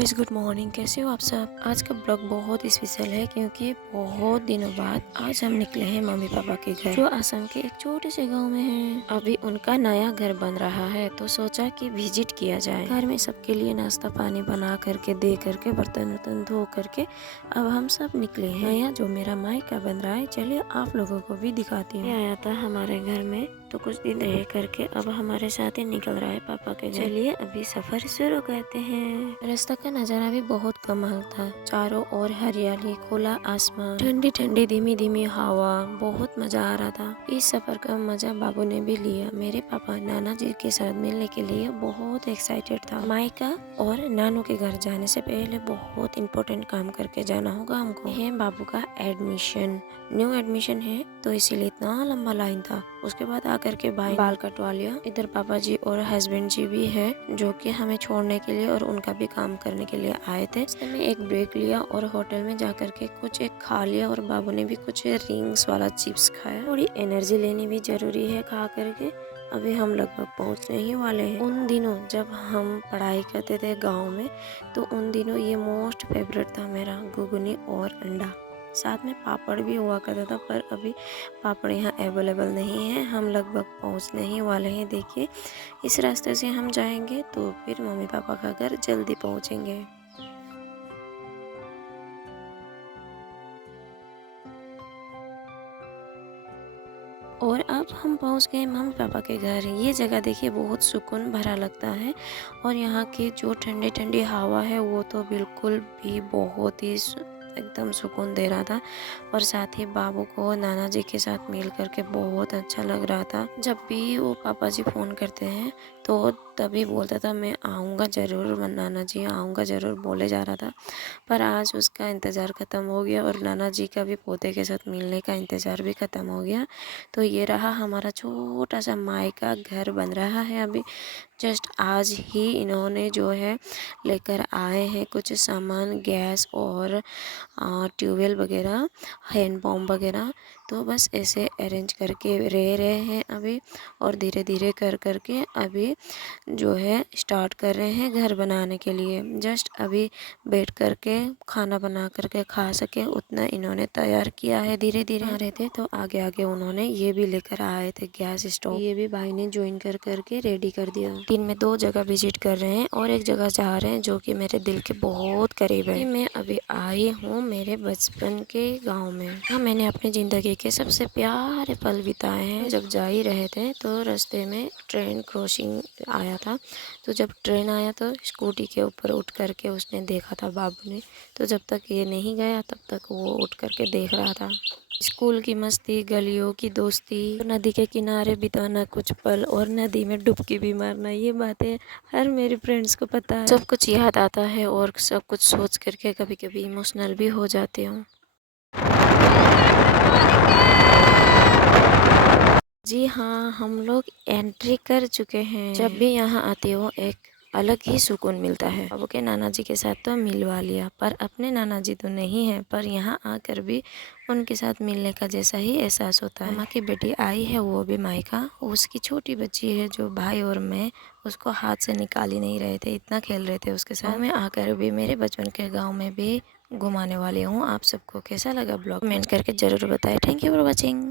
Guys, good morning. कैसे हो आप सब। आज का ब्लॉग बहुत स्पेशल है क्योंकि बहुत दिनों बाद आज हम निकले हैं मम्मी पापा के घर, जो असम के एक छोटे से गांव में है। अभी उनका नया घर बन रहा है तो सोचा कि विजिट किया जाए। घर में सबके लिए नाश्ता पानी बना करके दे करके बर्तन वर्तन धो करके अब हम सब निकले हैं। नया जो मेरा मायका बन रहा है, चलिए आप लोगों को भी दिखाती हूँ। आया था हमारे घर में तो कुछ दिन रह करके अब हमारे साथ ही निकल रहा है पापा के घर। चलिए अभी सफर शुरू करते हैं। रास्ता का नजारा भी बहुत कमाल था। चारों ओर हरियाली, खुला आसमान, ठंडी ठंडी धीमी धीमी हवा, बहुत मजा आ रहा था। इस सफर का मजा बाबू ने भी लिया। मेरे पापा नाना जी के साथ मिलने के लिए बहुत एक्साइटेड था। मायका और नानू के घर जाने से पहले बहुत इम्पोर्टेंट काम करके जाना होगा हमको। है बाबू का एडमिशन, न्यू एडमिशन है तो इसीलिए इतना लंबा लाइन था। उसके बाद आकर के भाई बाल कटवा लिया। इधर पापा जी और हस्बैंड जी भी है जो कि हमें छोड़ने के लिए और उनका भी काम करने के लिए आए थे। इसमें एक ब्रेक लिया और होटल में जाकर के कुछ एक खा लिया और बाबू ने भी कुछ रिंग्स वाला चिप्स खाया। थोड़ी एनर्जी लेनी भी जरूरी है खा करके। अभी हम लगभग पहुंचने ही वाले हैं। उन दिनों जब हम पढ़ाई करते थे गाँव में तो उन दिनों ये मोस्ट फेवरेट था मेरा, घुगनी और अंडा। साथ में पापड़ भी हुआ करता था, पर अभी पापड़ यहाँ अवेलेबल नहीं है। हम लगभग पहुँचने ही वाले हैं। देखिए इस रास्ते से हम जाएंगे तो फिर मम्मी पापा का घर जल्दी पहुँचेंगे। और अब हम पहुंच गए मम्मी पापा के घर। ये जगह देखिए बहुत सुकून भरा लगता है और यहाँ की जो ठंडी ठंडी हवा है वो तो बिल्कुल भी बहुत ही एकदम सुकून दे रहा था। और साथ ही बाबू को नाना जी के साथ मिल करके बहुत अच्छा लग रहा था। जब भी वो पापा जी फ़ोन करते हैं तो तभी बोलता था मैं आऊँगा ज़रूर, नाना जी आऊँगा ज़रूर बोले जा रहा था। पर आज उसका इंतज़ार ख़त्म हो गया और नाना जी का भी पोते के साथ मिलने का इंतज़ार भी ख़त्म हो गया। तो ये रहा हमारा छोटा सा मायका घर बन रहा है। अभी जस्ट आज ही इन्होंने जो है लेकर आए हैं कुछ सामान, गैस और ट्यूबवेल वगैरह, हैंड पंप वगैरह। तो बस ऐसे अरेंज करके रह रहे हैं अभी और धीरे धीरे कर करके अभी जो है स्टार्ट कर रहे हैं घर बनाने के लिए। जस्ट अभी बैठ करके खाना बना करके खा सके उतना इन्होंने तैयार किया है। धीरे धीरे आ रहे थे तो आगे आगे उन्होंने ये भी लेकर आए थे गैस स्टोव, ये भी भाई ने ज्वाइन कर करके रेडी कर दिया। दिन में 2 जगह विजिट कर रहे हैं और एक जगह जा रहे हैं जो कि मेरे दिल के बहुत करीब है। मैं अभी आई हूँ मेरे बचपन के गाँव में। हाँ, मैंने अपनी ज़िंदगी के सबसे प्यारे पल बिताए हैं। जब जा ही रहे थे तो रास्ते में ट्रेन क्रॉसिंग आया था। तो जब ट्रेन आया तो स्कूटी के ऊपर उठ करके उसने देखा था बाबू ने। तो जब तक ये नहीं गया तब तक वो उठ करके देख रहा था। स्कूल की मस्ती, गलियों की दोस्ती, नदी के किनारे बिताना कुछ पल और नदी में डुबकी भी मारना, ये बातें हर मेरे फ्रेंड्स को पता है। सब कुछ याद आता है और सब कुछ सोच करके कभी कभी इमोशनल भी हो जाती हूँ। जी हाँ, हम लोग एंट्री कर चुके हैं। जब भी यहाँ आती हो एक अलग ही सुकून मिलता है। बाबू के नाना जी के साथ तो मिलवा लिया, पर अपने नाना जी तो नहीं है, पर यहाँ आकर भी उनके साथ मिलने का जैसा ही एहसास होता है। मामा की बेटी आई है, वो भी मायका, उसकी छोटी बच्ची है जो भाई और मैं उसको हाथ से निकाल ही नहीं रहे थे, इतना खेल रहे थे उसके साथ। मैं आकर भी मेरे बचपन के गाँव में भी घुमाने वाली हूँ। आप सबको कैसा लगा ब्लॉग कमेंट करके ज़रूर बताएं। Thank you for watching.